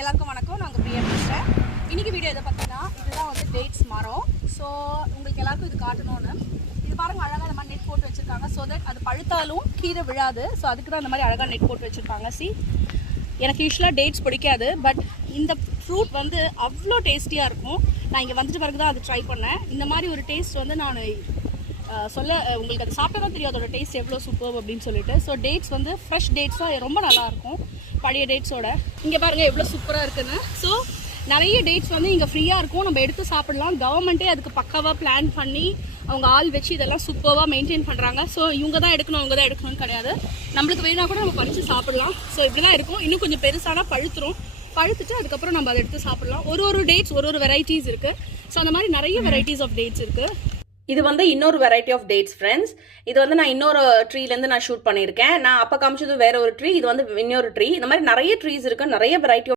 எல்லாருக்கும் வணக்கம். நாங்கள் பிரியா பேசுகிறேன். இன்றைக்கி வீடியோ எதை பார்த்தீங்கன்னா, இதுதான் வந்து டேட்ஸ் மரம். ஸோ உங்களுக்கு எல்லாருக்கும் இது காட்டணும்னு இது பாருங்கள், அழகாக இந்த மாதிரி நெட் போட்டு வச்சுருக்காங்க. ஸோ தட் அது பழுத்தாலும் கீழே விழாது. ஸோ அதுக்கு தான் இந்த மாதிரி அழகாக நெட் போட்டு வச்சுருக்காங்க. எனக்கு யூஸ்வலாக டேட்ஸ் பிடிக்காது, பட் இந்த ஃப்ரூட் வந்து அவ்வளோ டேஸ்டியாக இருக்கும். நான் இங்கே வந்துட்டு பிறகு தான் அது ட்ரை பண்ணேன். இந்த மாதிரி ஒரு டேஸ்ட் வந்து நான் உங்களுக்கு அது சாப்பிட்டா தான் தெரியும் அதோட டேஸ்ட் எவ்வளோ சூப்பர் அப்படின்னு சொல்லிட்டு. ஸோ டேட்ஸ் வந்து ஃப்ரெஷ் டேட்ஸாக ரொம்ப நல்லாயிருக்கும் பழைய டேட்ஸோட. இங்கே பாருங்கள் எவ்வளோ சூப்பராக இருக்குன்னு. ஸோ நிறைய டேட்ஸ் வந்து இங்கே ஃப்ரீயாக இருக்கும், நம்ம எடுத்து சாப்பிடலாம். கவர்மெண்ட்டே அதுக்கு பக்காவாக பிளான் பண்ணி அவங்க ஆள் வச்சு இதெல்லாம் சூப்பராக மெயின்டைன் பண்ணுறாங்க. ஸோ இவங்க தான் எடுக்கணும் அவங்க தான் எடுக்கணும்னு கிடையாது, நம்மளுக்கு வேணா கூட நம்ம பறித்து சாப்பிடலாம். ஸோ இப்படி தான் இருக்கும். இன்னும் கொஞ்சம் பெருசானா பழுத்துட்டு அதுக்கப்புறம் நம்ம அதை எடுத்து சாப்பிடலாம். ஒரு டேட்ஸ் ஒரு வெரைட்டிஸ் இருக்குது. ஸோ அந்த மாதிரி நிறைய வெரைட்டிஸ் ஆஃப் டேட்ஸ் இருக்குது. இது வந்து இன்னொரு வெரைட்டி ஆஃப் டேட்ஸ் ஃப்ரெண்ட்ஸ். இது வந்து நான் இன்னொரு ட்ரீலேருந்து நான் ஷூட் பண்ணியிருக்கேன். நான் அப்போ காமிச்சது வேற ஒரு ட்ரீ, இது வந்து இன்னொரு ட்ரீ. இந்த மாதிரி நிறைய ட்ரீஸ் இருக்குது, நிறைய வெரைட்டி